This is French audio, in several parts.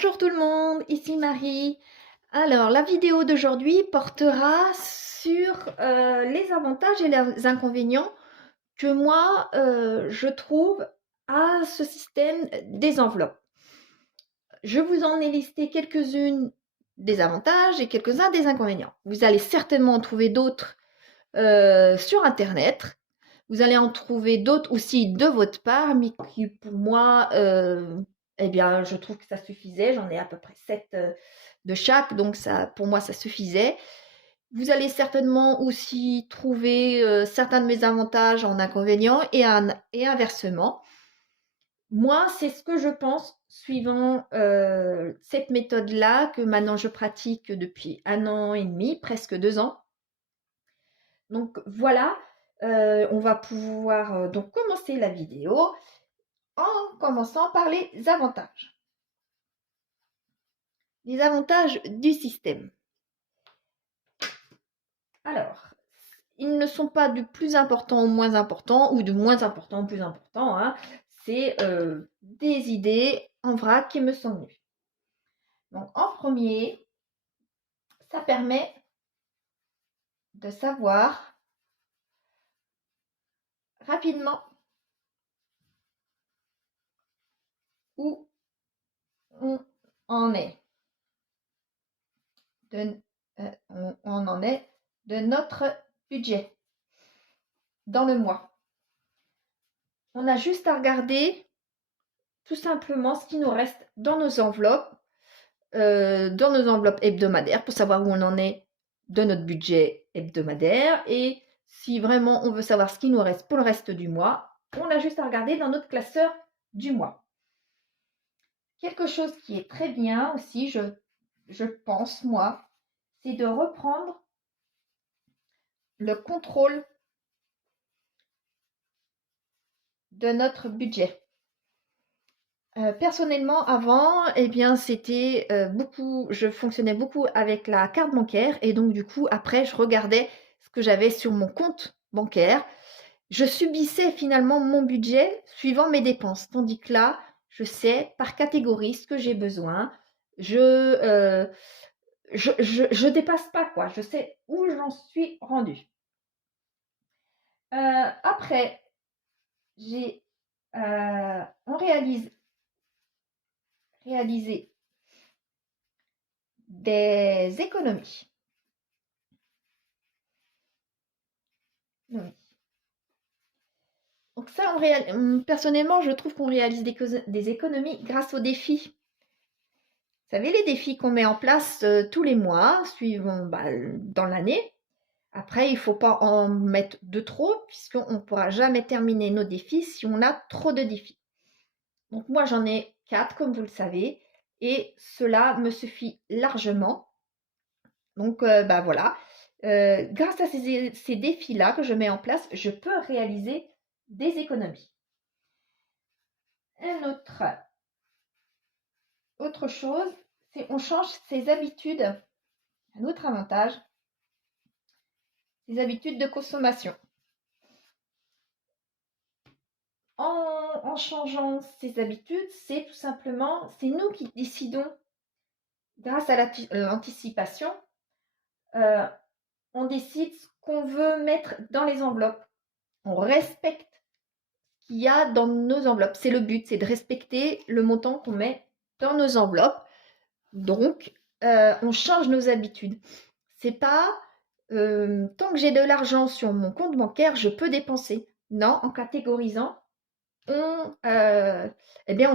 Bonjour tout le monde, ici Marie. Alors, la vidéo d'aujourd'hui portera sur les avantages et les inconvénients que moi, je trouve à ce système des enveloppes. Je vous en ai listé quelques-unes des avantages et quelques-uns des inconvénients. Vous allez certainement en trouver d'autres sur Internet. Vous allez en trouver d'autres aussi de votre part, mais qui pour moi, eh bien, je trouve que ça suffisait. J'en ai à peu près 7 de chaque, donc ça, pour moi, ça suffisait. Vous allez certainement aussi trouver certains de mes avantages en inconvénients et inversement. Moi, c'est ce que je pense suivant cette méthode-là que maintenant je pratique depuis 1 an et demi, presque 2 ans. Donc voilà, on va pouvoir donc commencer la vidéo en commençant par les avantages. Les avantages du système. Alors, ils ne sont pas du plus important au moins important ou du moins important au plus important. Hein. C'est des idées en vrac qui me sont venues. Donc en premier, ça permet de savoir rapidement où on en est. On en est de notre budget dans le mois. On a juste à regarder tout simplement ce qui nous reste dans nos enveloppes hebdomadaires pour savoir où on en est de notre budget hebdomadaire. Et si vraiment on veut savoir ce qui nous reste pour le reste du mois, on a juste à regarder dans notre classeur du mois. Quelque chose qui est très bien aussi, je pense, moi, c'est de reprendre le contrôle de notre budget. Personnellement, avant, eh bien, c'était je fonctionnais beaucoup avec la carte bancaire et donc du coup, après, je regardais ce que j'avais sur mon compte bancaire. Je subissais finalement mon budget suivant mes dépenses, tandis que là, je sais par catégorie ce que j'ai besoin. Je dépasse pas quoi. Je sais où j'en suis rendue. Après, on réalisé des économies. Oui. Donc ça, personnellement, je trouve qu'on réalise des économies grâce aux défis. Vous savez, les défis qu'on met en place tous les mois, suivant dans l'année. Après, il ne faut pas en mettre de trop, puisqu'on ne pourra jamais terminer nos défis si on a trop de défis. Donc moi, j'en ai 4, comme vous le savez, et cela me suffit largement. Donc voilà, grâce à ces défis-là que je mets en place, je peux réaliser des économies. Autre chose, c'est on change ses habitudes. Un autre avantage, ses habitudes de consommation. En changeant ses habitudes, c'est tout simplement, c'est nous qui décidons, grâce à l'anticipation, on décide ce qu'on veut mettre dans les enveloppes. On respecte ce qu'il y a dans nos enveloppes. C'est le but, c'est de respecter le montant qu'on met dans nos enveloppes. Donc, on change nos habitudes. C'est pas tant que j'ai de l'argent sur mon compte bancaire, je peux dépenser. Non, en catégorisant, on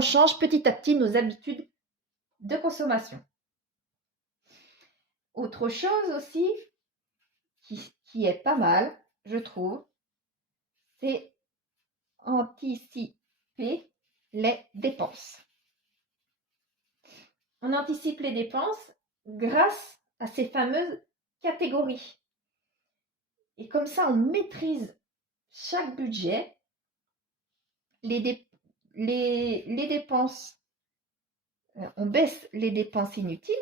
change petit à petit nos habitudes de consommation. Autre chose aussi qui est pas mal, je trouve, c'est anticiper les dépenses. On anticipe les dépenses grâce à ces fameuses catégories. Et comme ça, on maîtrise chaque budget, les dépenses, on baisse les dépenses inutiles,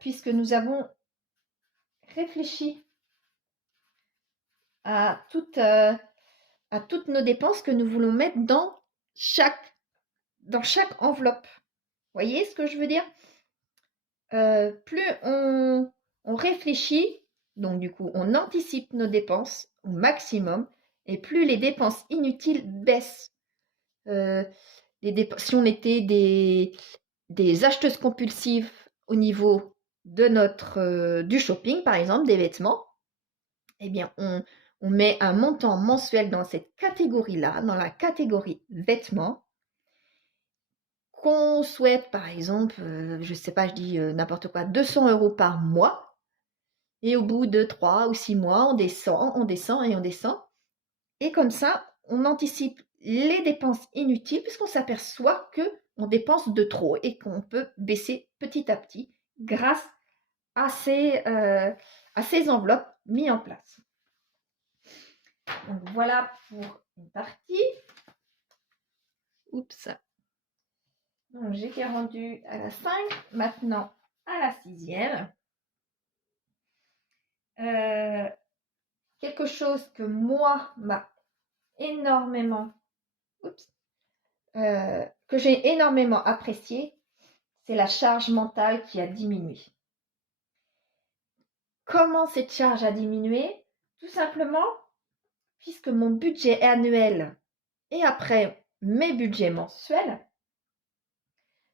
puisque nous avons réfléchi à à toutes nos dépenses que nous voulons mettre chaque, dans chaque enveloppe. Voyez ce que je veux dire? Plus on réfléchit, donc du coup, on anticipe nos dépenses au maximum, et plus les dépenses inutiles baissent. Si on était des acheteuses compulsives au niveau de du shopping, par exemple, des vêtements, eh bien, on met un montant mensuel dans cette catégorie-là, dans la catégorie vêtements, qu'on souhaite, par exemple, je ne sais pas, je dis n'importe quoi, 200 € par mois, et au bout de 3 ou 6 mois, on descend, on descend et on descend. Et comme ça, on anticipe les dépenses inutiles puisqu'on s'aperçoit qu'on dépense de trop et qu'on peut baisser petit à petit grâce à ces enveloppes mises en place. Donc voilà pour une partie. Oups. Donc j'étais rendue à la 5, maintenant à la 6e. Quelque chose que moi m'a énormément, que j'ai énormément apprécié, c'est la charge mentale qui a diminué. Comment cette charge a diminué? Tout simplement, puisque mon budget annuel et après mes budgets mensuels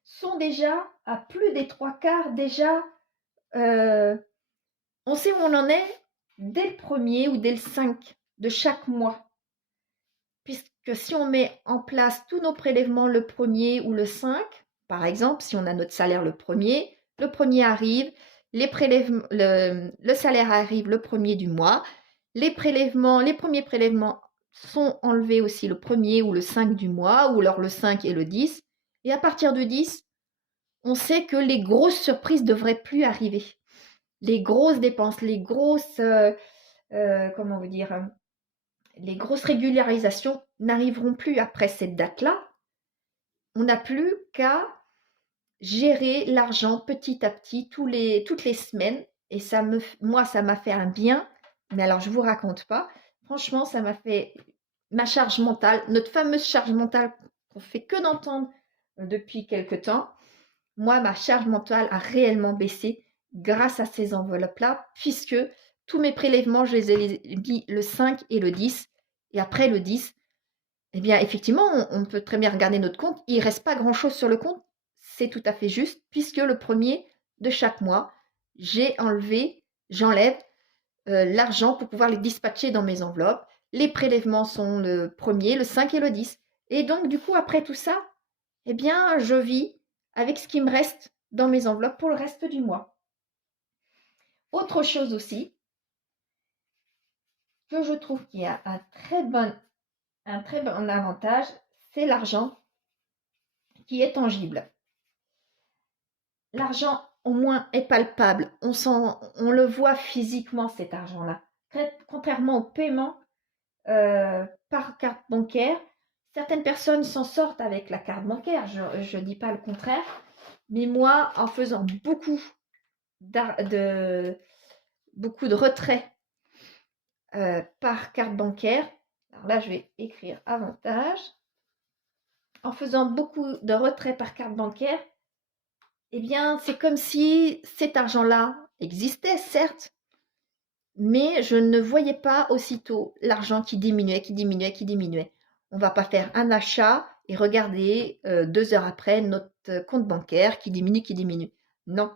sont déjà à plus des 3/4 déjà. On sait où on en est dès le 1er ou dès le 5 de chaque mois. Puisque si on met en place tous nos prélèvements le 1er ou le 5, par exemple, si on a notre salaire le 1er arrive, le salaire arrive le 1er du mois, les premiers prélèvements sont enlevés aussi le 1er ou le 5 du mois, ou alors le 5 et le 10, et à partir du 10, on sait que les grosses surprises ne devraient plus arriver. Les grosses dépenses, les grosses, comment vous dire, les grosses régularisations n'arriveront plus après cette date-là. On n'a plus qu'à gérer l'argent petit à petit toutes les semaines. Et moi, ça m'a fait un bien. Mais alors, je ne vous raconte pas. Franchement, ça m'a fait ma charge mentale, notre fameuse charge mentale qu'on fait que d'entendre depuis quelque temps. Moi, ma charge mentale a réellement baissé grâce à ces enveloppes-là, puisque tous mes prélèvements, je les ai mis le 5 et le 10. Et après le 10, eh bien, effectivement, on peut très bien regarder notre compte. Il ne reste pas grand-chose sur le compte. C'est tout à fait juste, puisque le 1er de chaque mois, j'enlève l'argent pour pouvoir les dispatcher dans mes enveloppes. Les prélèvements sont le 1er, le 5 et le 10. Et donc, du coup, après tout ça, eh bien, je vis avec ce qui me reste dans mes enveloppes pour le reste du mois. Autre chose aussi, que je trouve qu'il y a un très bon avantage, c'est l'argent qui est tangible. L'argent, au moins, est palpable. On le voit physiquement, cet argent-là. Contrairement au paiement par carte bancaire, certaines personnes s'en sortent avec la carte bancaire. Je ne dis pas le contraire. Mais moi, en faisant beaucoup de retraits par carte bancaire, alors là, je vais écrire avantage. En faisant beaucoup de retraits par carte bancaire, eh bien, c'est comme si cet argent-là existait, certes, mais je ne voyais pas aussitôt l'argent qui diminuait, qui diminuait, qui diminuait. On ne va pas faire un achat et regarder 2 heures après notre compte bancaire qui diminue, qui diminue. Non.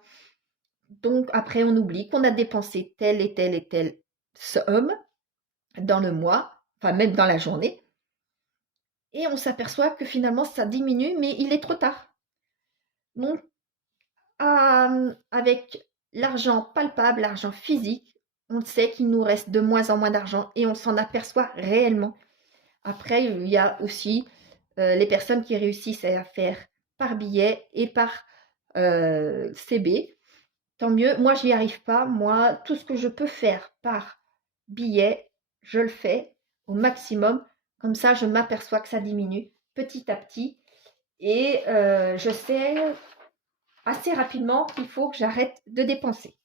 Donc, après, on oublie qu'on a dépensé telle et telle et telle somme dans le mois, enfin même dans la journée, et on s'aperçoit que finalement, ça diminue, mais il est trop tard. Donc, avec l'argent palpable, l'argent physique, on sait qu'il nous reste de moins en moins d'argent et on s'en aperçoit réellement. Après, il y a aussi les personnes qui réussissent à faire par billet et par CB. Tant mieux, moi je n'y arrive pas. Moi, tout ce que je peux faire par billet, je le fais au maximum. Comme ça, je m'aperçois que ça diminue petit à petit. Et je sais assez rapidement qu'il faut que j'arrête de dépenser.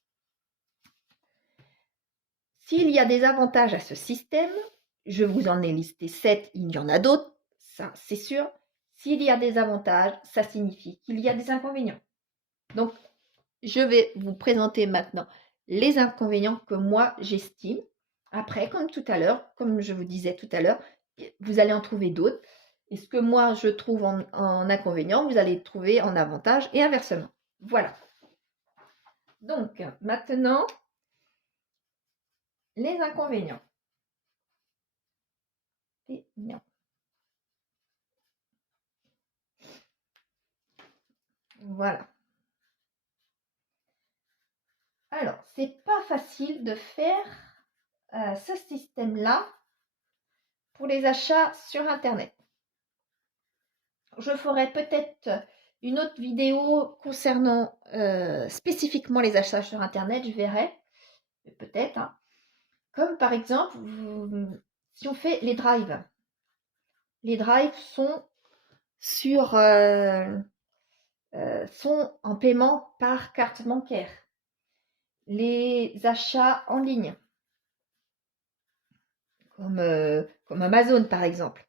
S'il y a des avantages à ce système, je vous en ai listé 7, il y en a d'autres, ça c'est sûr. S'il y a des avantages, ça signifie qu'il y a des inconvénients. Donc, je vais vous présenter maintenant les inconvénients que moi j'estime. Après, comme tout à l'heure, comme je vous disais tout à l'heure, vous allez en trouver d'autres. Et ce que moi je trouve en inconvénient, vous allez le trouver en avantage et inversement. Voilà. Donc, maintenant, les inconvénients. Voilà. Alors, c'est pas facile de faire ce système-là pour les achats sur Internet. Je ferai peut-être une autre vidéo concernant spécifiquement les achats sur Internet, je verrai, peut-être. Hein. Comme par exemple, si on fait les drives. Les drives sont sont en paiement par carte bancaire. Les achats en ligne, comme Amazon par exemple,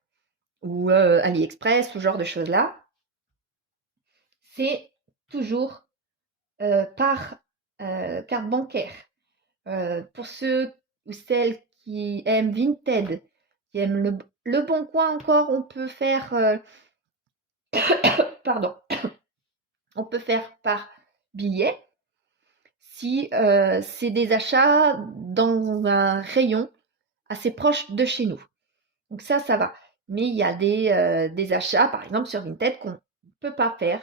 ou AliExpress, ce genre de choses-là, c'est toujours par carte bancaire. Pour ceux ou celles qui aiment Vinted, qui aiment le Bon Coin encore, on peut faire pardon, on peut faire par billet si c'est des achats dans un rayon assez proche de chez nous. Donc ça va. Mais il y a des achats, par exemple sur Vinted, qu'on ne peut pas faire.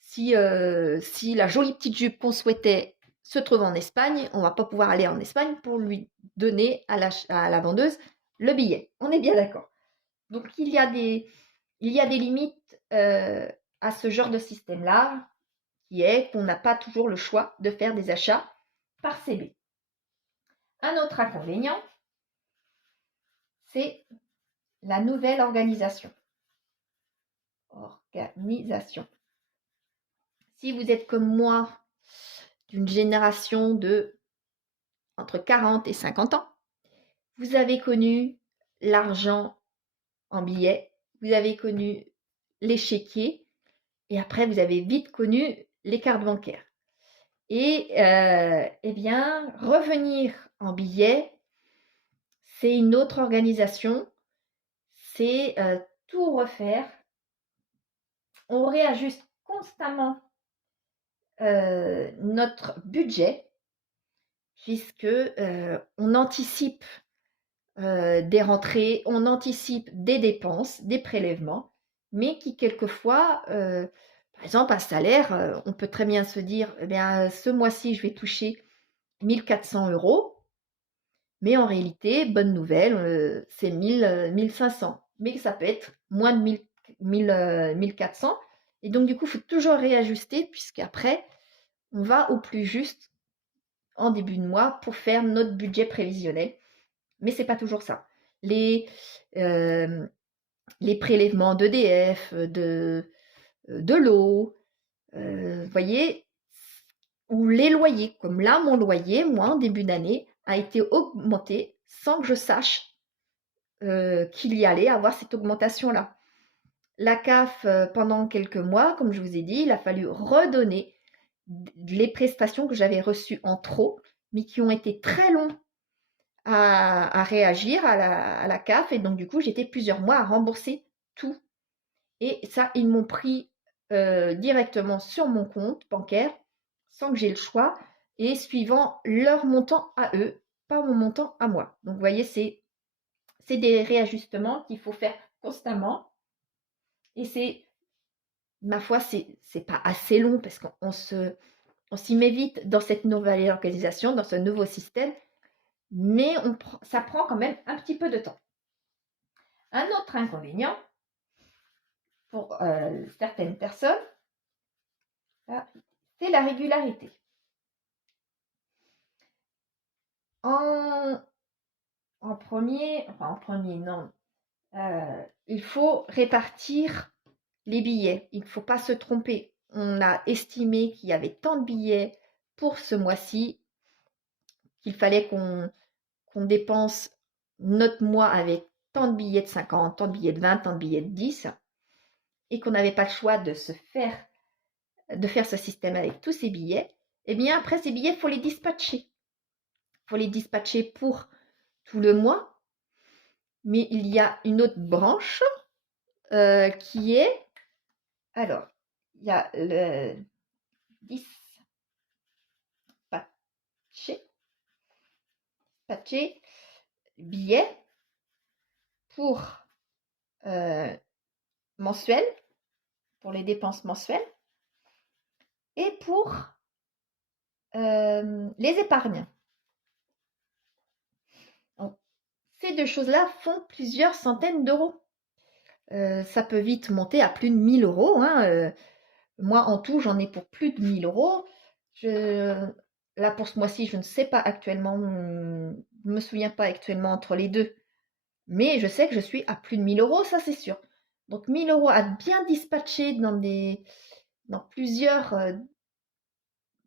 Si la jolie petite jupe qu'on souhaitait se trouve en Espagne, on ne va pas pouvoir aller en Espagne pour lui donner à la vendeuse le billet. On est bien d'accord. Donc il y a des limites à ce genre de système-là, qui est qu'on n'a pas toujours le choix de faire des achats par CB. Un autre inconvénient, c'est la nouvelle organisation. Si vous êtes comme moi, d'une génération de entre 40 et 50 ans, vous avez connu l'argent en billets, vous avez connu l'échiquier, et après vous avez vite connu les cartes bancaires. Et eh bien, revenir en billets, c'est une autre organisation, c'est tout refaire. On réajuste constamment notre budget, puisque on anticipe des rentrées, on anticipe des dépenses, des prélèvements, mais qui quelquefois, par exemple un salaire, on peut très bien se dire, eh bien, ce mois-ci, je vais toucher 1400 €, mais en réalité, bonne nouvelle, c'est 1500, mais ça peut être moins de 1400, et donc du coup, il faut toujours réajuster, puisqu'après, on va au plus juste en début de mois pour faire notre budget prévisionnel. Mais c'est pas toujours ça. Les prélèvements d'EDF, de l'eau, vous voyez, ou les loyers. Comme là, mon loyer, moi, en début d'année, a été augmenté sans que je sache qu'il y allait avoir cette augmentation-là. La CAF, pendant quelques mois, comme je vous ai dit, il a fallu redonner les prestations que j'avais reçues en trop, mais qui ont été très longs à réagir à la CAF, et donc du coup j'étais plusieurs mois à rembourser tout, et ça ils m'ont pris directement sur mon compte bancaire sans que j'ai le choix, et suivant leur montant à eux, pas mon montant à moi. Donc vous voyez, c'est des réajustements qu'il faut faire constamment, et c'est, ma foi, c'est pas assez long, parce qu'on s'y met vite dans cette nouvelle organisation, dans ce nouveau système, mais ça prend quand même un petit peu de temps. Un autre inconvénient pour certaines personnes, c'est la régularité. Il faut répartir les billets. Il ne faut pas se tromper. On a estimé qu'il y avait tant de billets pour ce mois-ci, qu'il fallait qu'on dépense notre mois avec tant de billets de 50, tant de billets de 20, tant de billets de 10, et qu'on n'avait pas le choix de faire ce système avec tous ces billets, eh bien après ces billets, il faut les dispatcher. Il faut les dispatcher pour tout le mois, mais il y a une autre branche qui est, alors, il y a le dispatcher billet pour mensuel, pour les dépenses mensuelles, et pour les épargnes. Donc, ces deux choses-là font plusieurs centaines d'euros. Ça peut vite monter à plus de 1000 euros. Hein. Moi, en tout, j'en ai pour plus de 1000 euros. Là, pour ce mois-ci, je ne sais pas actuellement, je ne me souviens pas actuellement entre les deux, mais je sais que je suis à plus de 1000 euros, ça c'est sûr. Donc 1000 euros à bien dispatcher dans plusieurs,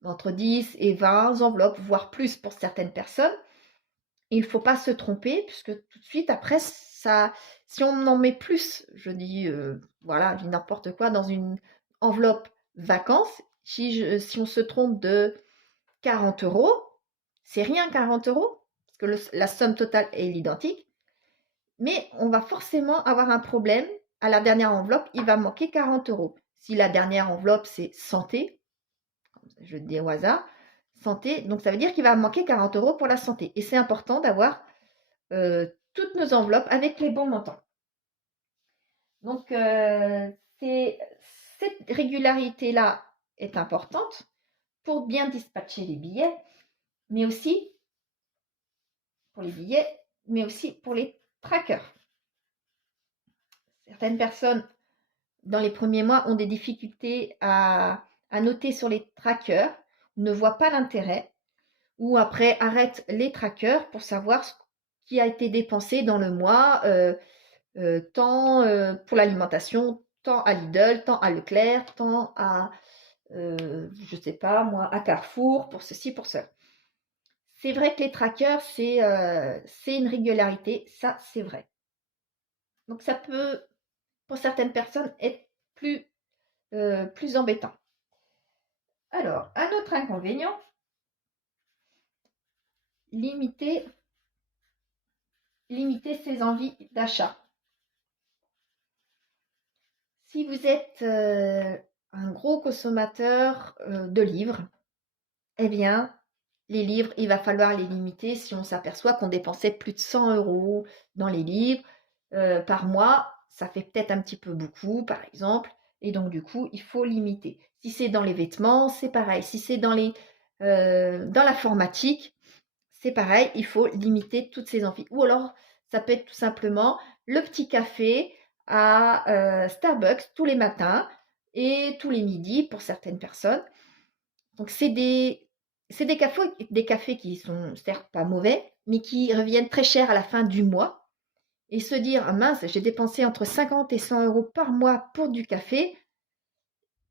entre 10 et 20 enveloppes, voire plus pour certaines personnes. Et il ne faut pas se tromper, puisque tout de suite, après, ça, si on en met plus, je dis n'importe quoi, dans une enveloppe vacances, si on se trompe de 40 euros, c'est rien 40 euros, parce que la somme totale est identique, mais on va forcément avoir un problème. À la dernière enveloppe, il va manquer 40 euros. Si la dernière enveloppe, c'est santé, je dis au hasard, santé, donc ça veut dire qu'il va manquer 40 euros pour la santé. Et c'est important d'avoir toutes nos enveloppes avec les bons montants. Donc, cette régularité-là est importante pour bien dispatcher les billets, mais aussi pour les billets, mais aussi pour les trackers. Certaines personnes, dans les premiers mois, ont des difficultés à noter sur les trackers, ne voient pas l'intérêt, ou après arrêtent les trackers pour savoir ce qui a été dépensé dans le mois, tant pour l'alimentation, tant à Lidl, tant à Leclerc, tant à, je sais pas moi, à Carrefour, pour ceci, pour cela. C'est vrai que les trackers, c'est une régularité, ça c'est vrai. Donc ça peut, pour certaines personnes, être plus embêtant. Alors, un autre inconvénient, limiter ses envies d'achat. Si vous êtes un gros consommateur de livres, eh bien, les livres, il va falloir les limiter si on s'aperçoit qu'on dépensait plus de 100 euros dans les livres par mois. Ça fait peut-être un petit peu beaucoup, par exemple, et donc du coup, il faut limiter. Si c'est dans les vêtements, c'est pareil. Si c'est dans l'informatique, c'est pareil, il faut limiter toutes ces envies. Ou alors, ça peut être tout simplement le petit café à Starbucks tous les matins et tous les midis pour certaines personnes. Donc, c'est des cafés qui sont certes pas mauvais, mais qui reviennent très cher à la fin du mois. Et se dire, ah mince, j'ai dépensé entre 50 et 100 euros par mois pour du café.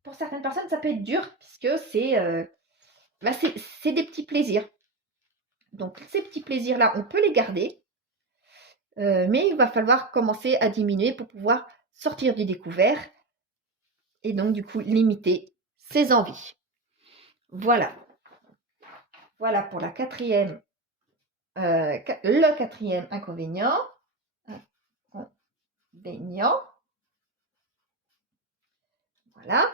Pour certaines personnes, ça peut être dur, puisque c'est des petits plaisirs. Donc, ces petits plaisirs-là, on peut les garder, mais il va falloir commencer à diminuer pour pouvoir sortir du découvert et donc, du coup, limiter ses envies. Voilà. Voilà pour le quatrième inconvénient. Voilà.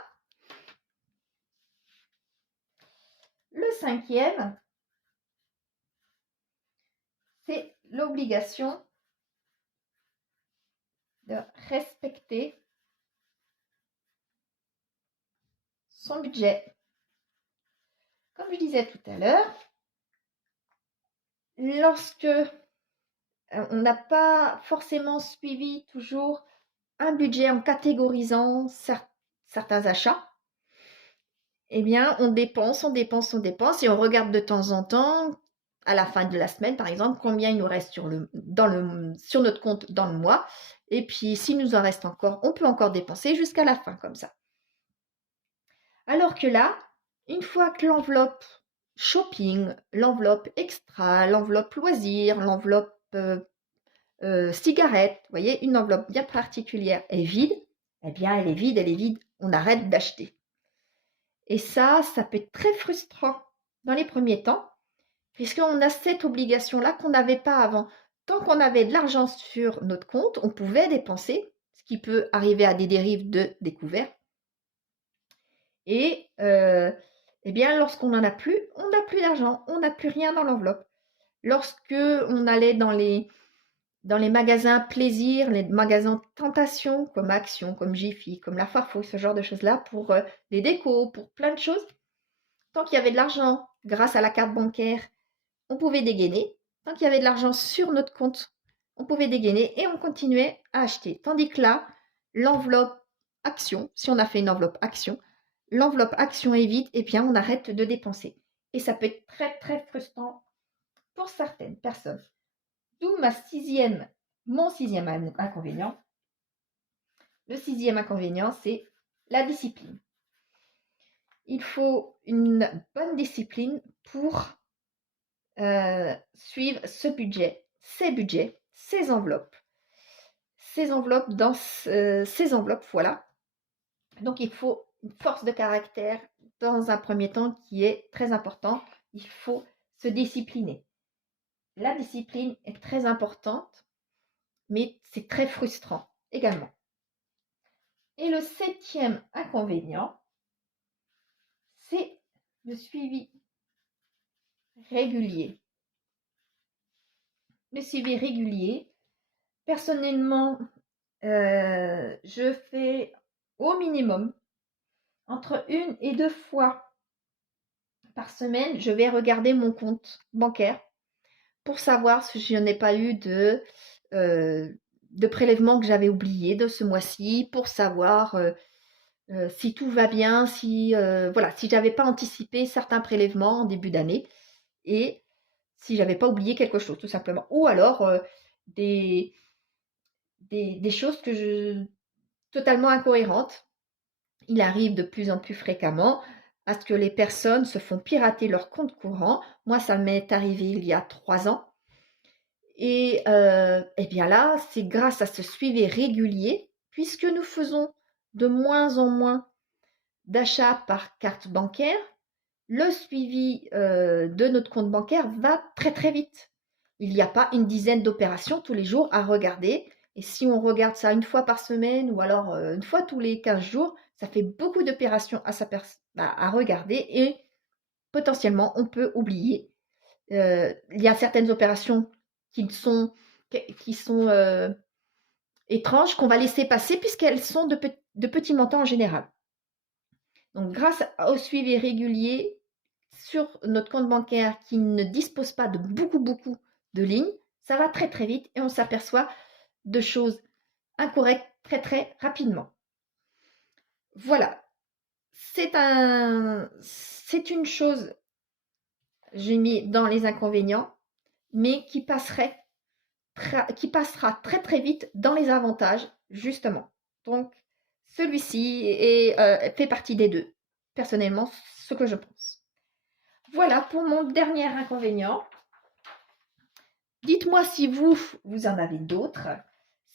Le cinquième, c'est l'obligation de respecter son budget. Comme je disais tout à l'heure, lorsque on n'a pas forcément suivi toujours un budget en catégorisant certains achats, eh bien, on dépense et on regarde de temps en temps, à la fin de la semaine, par exemple, combien il nous reste sur notre compte dans le mois. Et puis, s'il nous en reste encore, on peut encore dépenser jusqu'à la fin, comme ça. Alors que là, une fois que l'enveloppe shopping, l'enveloppe extra, l'enveloppe loisir, l'enveloppe cigarettes, vous voyez, une enveloppe bien particulière est vide, eh bien elle est vide, on arrête d'acheter. Et ça peut être très frustrant dans les premiers temps, puisqu'on a cette obligation-là qu'on n'avait pas avant. Tant qu'on avait de l'argent sur notre compte, on pouvait dépenser, ce qui peut arriver à des dérives de découvert. Et eh bien, lorsqu'on n'en a plus, on n'a plus d'argent, on n'a plus rien dans l'enveloppe. Lorsque on allait dans les magasins plaisir, les magasins tentation, comme Action, comme Jiffy, comme La Farfouille, ce genre de choses-là, pour les décos, pour plein de choses, tant qu'il y avait de l'argent grâce à la carte bancaire, on pouvait dégainer. Tant qu'il y avait de l'argent sur notre compte, on pouvait dégainer et on continuait à acheter. Tandis que là, l'enveloppe action, si on a fait une enveloppe action, l'enveloppe action est vide, et bien on arrête de dépenser. Et ça peut être très très frustrant pour certaines personnes. D'où mon sixième inconvénient. Le sixième inconvénient, c'est la discipline. Il faut une bonne discipline pour suivre ce budget, ces enveloppes ces enveloppes, voilà. Donc il faut une force de caractère dans un premier temps qui est très important. Il faut se discipliner. La discipline est très importante, mais c'est très frustrant également. Et le septième inconvénient, c'est le suivi régulier. Le suivi régulier, personnellement, je fais au minimum entre 1 et 2 fois par semaine, je vais regarder mon compte bancaire pour savoir si je n'ai pas eu de prélèvement que j'avais oublié de ce mois-ci, pour savoir si tout va bien, si j'avais pas anticipé certains prélèvements en début d'année et si j'avais pas oublié quelque chose tout simplement. Ou alors des choses totalement incohérentes. Il arrive de plus en plus fréquemment à ce que les personnes se font pirater leur compte courant. Moi, ça m'est arrivé il y a 3 ans. Et bien là, c'est grâce à ce suivi régulier, puisque nous faisons de moins en moins d'achats par carte bancaire, le suivi de notre compte bancaire va très très vite. Il n'y a pas une dizaine d'opérations tous les jours à regarder. Et si on regarde ça une fois par semaine ou alors une fois tous les 15 jours, ça fait beaucoup d'opérations à regarder et potentiellement on peut oublier. Il y a certaines opérations qui sont étranges qu'on va laisser passer puisqu'elles sont de petits montants en général. Donc grâce au suivi régulier sur notre compte bancaire qui ne dispose pas de beaucoup de lignes, ça va très très vite et on s'aperçoit de choses incorrectes très très rapidement. Voilà, c'est une chose, j'ai mis dans les inconvénients, mais qui passera très très vite dans les avantages, justement. Donc, celui-ci fait partie des deux, personnellement, ce que je pense. Voilà pour mon dernier inconvénient. Dites-moi si vous en avez d'autres,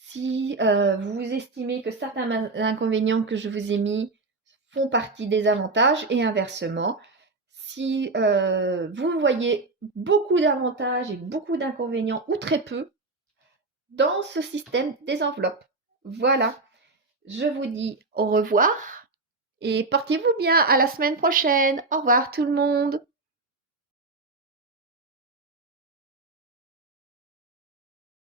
si vous estimez que certains inconvénients que je vous ai mis font partie des avantages et inversement. Si vous voyez beaucoup d'avantages et beaucoup d'inconvénients ou très peu dans ce système des enveloppes. Voilà, je vous dis au revoir et portez-vous bien, à la semaine prochaine. Au revoir tout le monde.